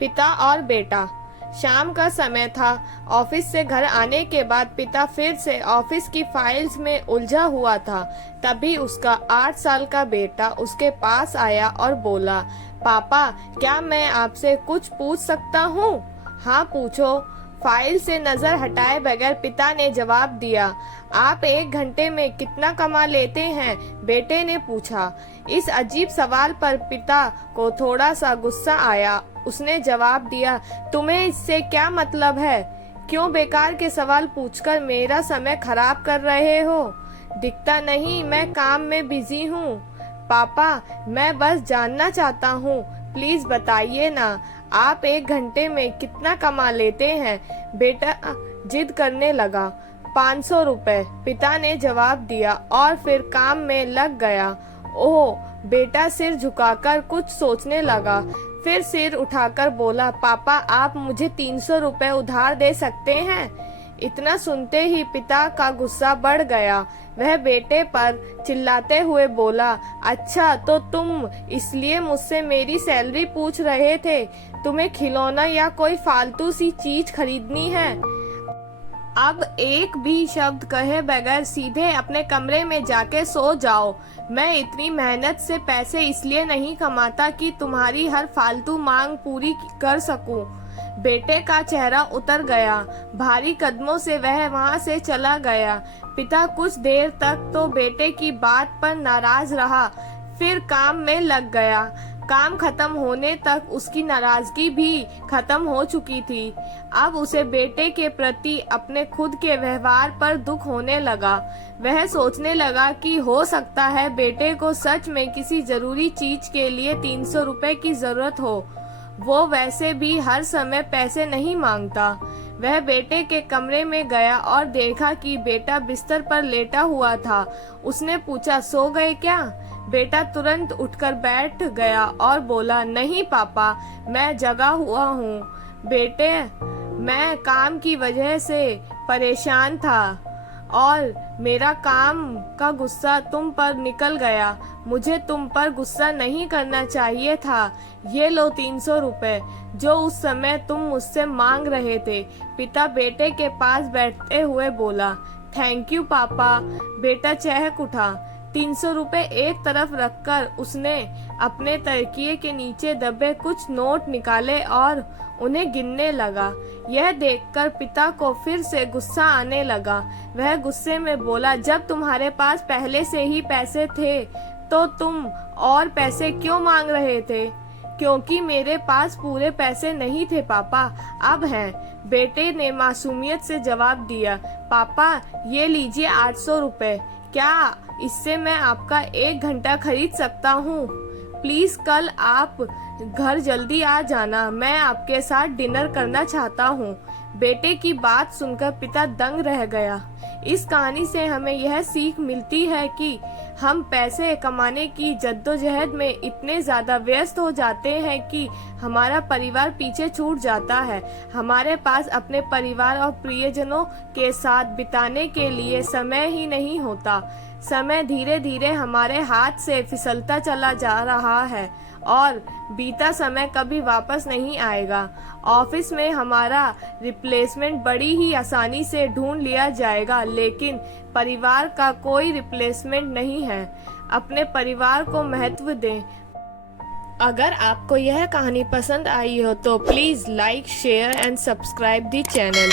पिता और बेटा। शाम का समय था। ऑफिस से घर आने के बाद पिता फिर से ऑफिस की फाइल्स में उलझा हुआ था। तभी उसका 8 साल का बेटा उसके पास आया और बोला, पापा, क्या मैं आपसे कुछ पूछ सकता हूँ? हाँ, पूछो। फाइल से नजर हटाए बगैर पिता ने जवाब दिया। आप 1 घंटे में कितना कमा लेते हैं? बेटे ने पूछा। इस अजीब सवाल पर पिता को थोड़ा सा गुस्सा आया। उसने जवाब दिया, तुम्हें इससे क्या मतलब है? क्यों बेकार के सवाल पूछकर मेरा समय खराब कर रहे हो? दिखता नहीं मैं काम में बिजी हूँ। पापा, मैं बस जानना चाहता हूँ, प्लीज बताइए ना, आप 1 घंटे में कितना कमा लेते हैं? बेटा जिद करने लगा। 500 रुपए, पिता ने जवाब दिया और फिर काम में लग गया। ओह, बेटा सिर झुकाकर कुछ सोचने लगा, फिर सिर उठाकर बोला, पापा, आप मुझे 300 रुपए उधार दे सकते हैं? इतना सुनते ही पिता का गुस्सा बढ़ गया। वह बेटे पर चिल्लाते हुए बोला, अच्छा तो तुम इसलिए मुझसे मेरी सैलरी पूछ रहे थे? तुम्हें खिलौना या कोई फालतू सी चीज खरीदनी है? अब एक भी शब्द कहे बगैर सीधे अपने कमरे में जाके सो जाओ। मैं इतनी मेहनत से पैसे इसलिए नहीं कमाता कि तुम्हारी हर फालतू मांग पूरी कर सकूं। बेटे का चेहरा उतर गया। भारी कदमों से वह वहां से चला गया। पिता कुछ देर तक तो बेटे की बात पर नाराज रहा, फिर काम में लग गया। काम खत्म होने तक उसकी नाराजगी भी खत्म हो चुकी थी। अब उसे बेटे के प्रति अपने खुद के व्यवहार पर दुख होने लगा। वह सोचने लगा कि हो सकता है बेटे को सच में किसी जरूरी चीज के लिए 300 रुपए की जरूरत हो। वो वैसे भी हर समय पैसे नहीं मांगता। वह बेटे के कमरे में गया और देखा कि बेटा बिस्तर पर लेटा हुआ था। उसने पूछा, सो गए क्या? बेटा तुरंत उठकर बैठ गया और बोला, नहीं पापा, मैं जगा हुआ हूँ। बेटे, मैं काम की वजह से परेशान था और मेरा काम का गुस्सा तुम पर निकल गया। मुझे तुम पर गुस्सा नहीं करना चाहिए था। ये लो 300 रुपए जो उस समय तुम मुझसे मांग रहे थे। पिता बेटे के पास बैठते हुए बोला, थैंक यू पापा। बेटा चहक उठा। 300 रुपए एक तरफ रखकर उसने अपने तकिए के नीचे दबे कुछ नोट निकाले और उन्हें गिनने लगा। यह देखकर पिता को फिर से गुस्सा आने लगा। वह गुस्से में बोला, जब तुम्हारे पास पहले से ही पैसे थे तो तुम और पैसे क्यों मांग रहे थे? क्योंकि मेरे पास पूरे पैसे नहीं थे पापा, अब हैं। बेटे ने मासूमियत से जवाब दिया, पापा ये लीजिए 800 रुपए। क्या इससे मैं आपका 1 घंटा खरीद सकता हूँ? प्लीज कल आप घर जल्दी आ जाना, मैं आपके साथ डिनर करना चाहता हूँ। बेटे की बात सुनकर पिता दंग रह गया। इस कहानी से हमें यह सीख मिलती है कि हम पैसे कमाने की जद्दोजहद में इतने ज्यादा व्यस्त हो जाते हैं कि हमारा परिवार पीछे छूट जाता है। हमारे पास अपने परिवार और प्रियजनों के साथ बिताने के लिए समय ही नहीं होता। समय धीरे धीरे हमारे हाथ से फिसलता चला जा रहा है और बीता समय कभी वापस नहीं आएगा। ऑफिस में हमारा रिप्लेसमेंट बड़ी ही आसानी से ढूंढ लिया जाएगा, लेकिन परिवार का कोई रिप्लेसमेंट नहीं है। अपने परिवार को महत्व दें। अगर आपको यह कहानी पसंद आई हो तो please like, share and subscribe the channel.